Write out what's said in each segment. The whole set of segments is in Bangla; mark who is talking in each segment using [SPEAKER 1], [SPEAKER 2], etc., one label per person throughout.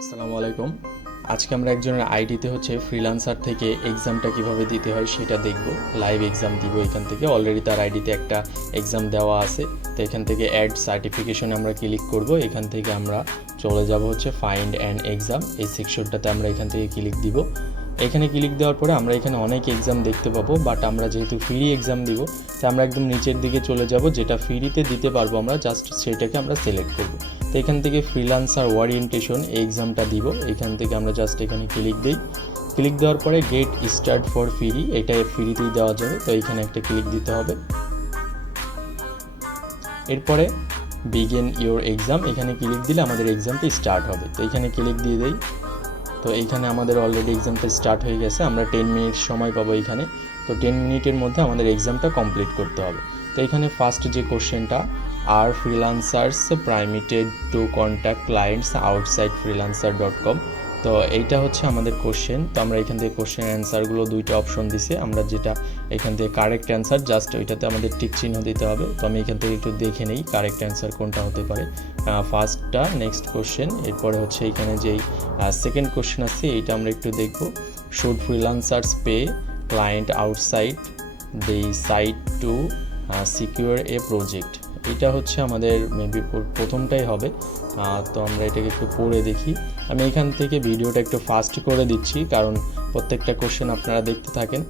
[SPEAKER 1] আসসালামু আলাইকুম। আজকে আমরা একজনের আইডিতে হচ্ছে ফ্রিল্যান্সার থেকে এক্সামটা কীভাবে দিতে হয় সেটা দেখব। লাইভ এক্সাম দিব এখান থেকে। অলরেডি তার আইডিতে একটা এক্সাম দেওয়া আছে। তো এখান থেকে অ্যাড সার্টিফিকেশনে আমরা ক্লিক করব। এখান থেকে আমরা চলে যাব হচ্ছে ফাইন্ড অ্যান্ড এক্সাম এই সেকশনটাতে আমরা এখান থেকে ক্লিক দিব। এখানে ক্লিক দেওয়ার পরে আমরা এখানে অনেক এক্সাম দেখতে পাবো বাট আমরা যেহেতু ফ্রি এক্সাম দিব, তাই আমরা একদম নিচের দিকে চলে যাব, যেটা ফ্রিতে দিতে পারব আমরা জাস্ট সেটাকে আমরা সিলেক্ট করব। তো এখান থেকে ফ্রিলান্সার ওরিয়েন্টেশন এই এক্সামটা দিব। এখান থেকে আমরা জাস্ট এখানে ক্লিক দিই। ক্লিক দেওয়ার পরে গেট স্টার্ট ফর ফ্রি এটা ফ্রিতেই দেওয়া যাবে, তো এখানে একটা ক্লিক দিতে হবে। এরপরে বিগেন ইওর এক্সাম এখানে ক্লিক দিলে আমাদের এক্সামটা স্টার্ট হবে। তো এখানে ক্লিক দিয়ে দেই। তো এইখানে আমাদের অলরেডি এক্সামটা স্টার্ট হয়ে গেছে, আমরা টেন মিনিট সময় পাবো এখানে। তো টেন মিনিটের মধ্যে আমাদের এক্সামটা কমপ্লিট করতে হবে। তো এখানে ফার্স্ট যে কোশ্চেনটা are freelancers permitted to contact clients outside Freelancer dot com তো এইটা হচ্ছে আমাদের কোশ্চেন তো আমরা এখান থেকে কোশ্চেন অ্যান্সারগুলো দুইটা অপশন দিছে। আমরা যেটা এখান থেকে কারেক্ট অ্যান্সার জাস্ট ওইটাতে আমাদের টিক চিহ্ন দিতে হবে। তো আমি এখান থেকে একটু দেখে নেই কারেক্ট অ্যান্সার কোনটা হতে পারে। ফার্স্টটা নেক্সট কোশ্চেন এরপরে হচ্ছে এখানে যেই সেকেন্ড কোশ্চেন আছে, এইটা আমরা একটু দেখব। Should freelancers pay client outside the site to secure a project এটা হচ্ছে আমাদের মেবি প্রথমটাই হবে। তো আমরা এটাকে একটু পড়ে দেখি। আমি এখান থেকে ভিডিওটা একটু ফাস্ট করে দিচ্ছি, কারণ প্রত্যেকটা কোশ্চেন আপনারা দেখতে থাকেন।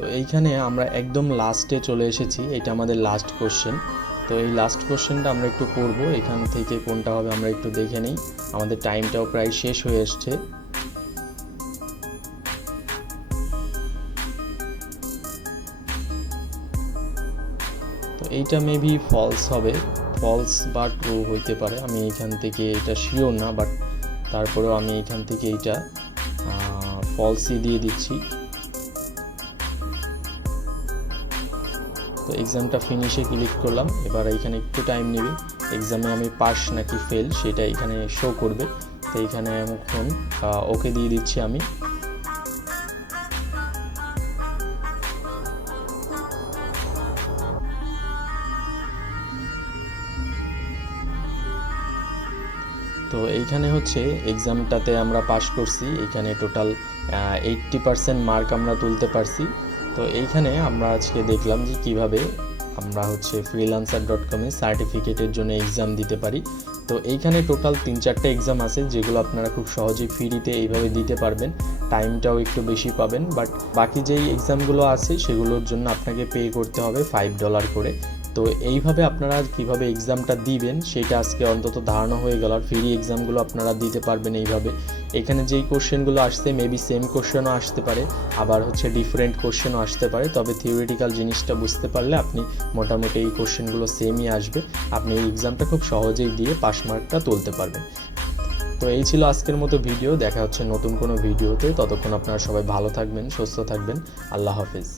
[SPEAKER 1] তো এইখানে আমরা একদম লাস্টে চলে এসেছি, এটা আমাদের লাস্ট কোশ্চেন তো এই লাস্ট কোশ্চেনটা আমরা একটু করব এখান থেকে কোনটা হবে আমরা একটু দেখে নিই। আমাদের টাইমটাও প্রায় শেষ হয়ে এসছে। তো এইটা মেবি ফলস হবে ফলস বা ট্রু হইতে পারে, আমি এখান থেকে এটা শিওর না বাট তারপরেও আমি এখান থেকে এইটা ফলসই দিয়ে দিচ্ছি। তো এক্সামটা ফিনিশে ক্লিক করলাম। এবার এখানে একটু টাইম নেবে। এক্সামে আমি পাস নাকি ফেল সেটা এখানে শো করবে। তো এখানে এখন ওকে দিয়ে দিচ্ছি আমি। তো এইখানে হচ্ছে এক্সামটাতে আমরা পাস করছি। এখানে টোটাল এইট্টি পারসেন্ট মার্ক আমরা তুলতে পারছি। তো এইখানে আমরা আজকে দেখলাম যে কীভাবে আমরা হচ্ছে ফ্রিলান্সার ডট কমে সার্টিফিকেটের জন্য এক্সাম দিতে পারি। তো এইখানে টোটাল তিন চারটে এক্সাম আছে, যেগুলো আপনারা খুব সহজে ফ্রিতে এইভাবে দিতে পারবেন। টাইমটাও একটু বেশি পাবেন বাট বাকি যেই এক্সামগুলো আছে, সেগুলোর জন্য আপনাকে পে করতে হবে ফাইভ ডলার করে। তো এইভাবে আপনারা কীভাবে এক্সামটা দিবেন, সেটা আজকে অন্তত ধারণা হয়ে গেল। আর ফ্রি এক্সামগুলো আপনারা দিতে পারবেন এইভাবে। এখানে যেই কোশ্চেনগুলো আসছে মেবি সেম কোশ্চেনও আসতে পারে, আবার হচ্ছে ডিফারেন্ট কোশ্চেনও আসতে পারে। তবে থিওরিটিক্যাল জিনিসটা বুঝতে পারলে আপনি মোটামুটি এই কোশ্চেনগুলো সেমই আসবে। আপনি এই এক্সামটা খুব সহজেই দিয়ে পাস মার্কটা তুলতে পারবেন। তো এই ছিল আজকের মতো ভিডিও দেখা হচ্ছে নতুন কোনো ভিডিওতে ততক্ষণ আপনারা সবাই ভালো থাকবেন, সুস্থ থাকবেন। আল্লাহ হাফিজ।